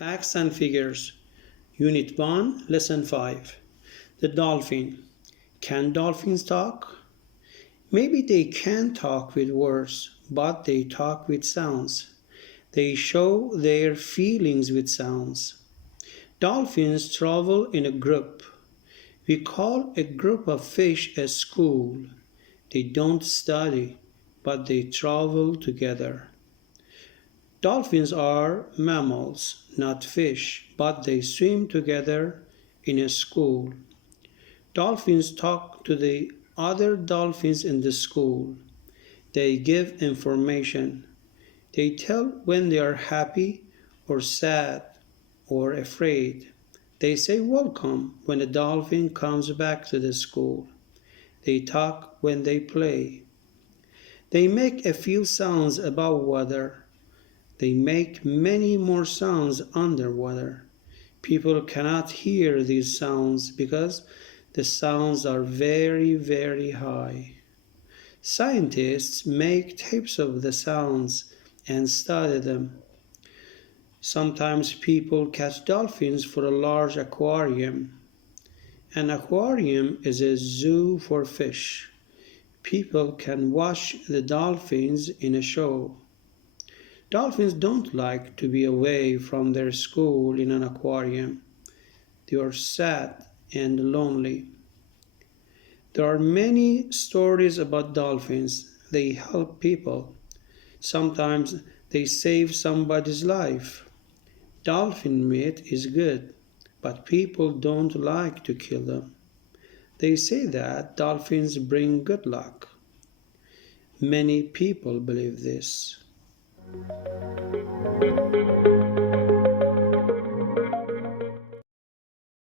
Facts and Figures, Unit 1, Lesson 5. The Dolphin. Can dolphins talk? Maybe they can't talk with words, but they talk with sounds. They show their feelings with sounds. Dolphins travel in a group. We call a group of fish a school. They don't study, but they travel together. Dolphins are mammals, not fish, but they swim together in a school. Dolphins talk to the other dolphins in the school. They give information. They tell when they are happy or sad or afraid. They say welcome when a dolphin comes back to the school. They talk when they play. They make a few sounds above water. They make many more sounds underwater. People cannot hear these sounds because the sounds are very, very high. Scientists make tapes of the sounds and study them. Sometimes people catch dolphins for a large aquarium. An aquarium is a zoo for fish. People can watch the dolphins in a show. Dolphins don't like to be away from their school in an aquarium. They are sad and lonely. There are many stories about dolphins. They help people. Sometimes they save somebody's life. Dolphin meat is good, but people don't like to kill them. They say that dolphins bring good luck. Many people believe this.